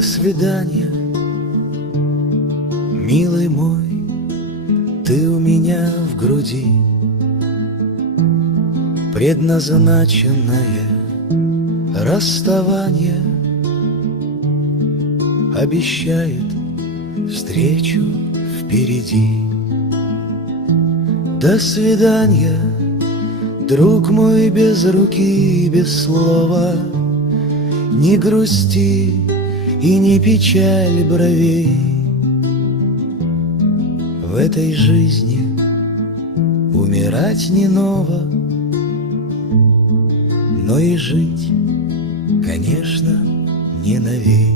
До свидания, милый мой, ты у меня в груди, предназначенное расставание обещает встречу впереди. До свидания, друг мой без руки и без слова, не грусти и не печаль бровей. В этой жизни умирать не ново, но и жить, конечно, не навек.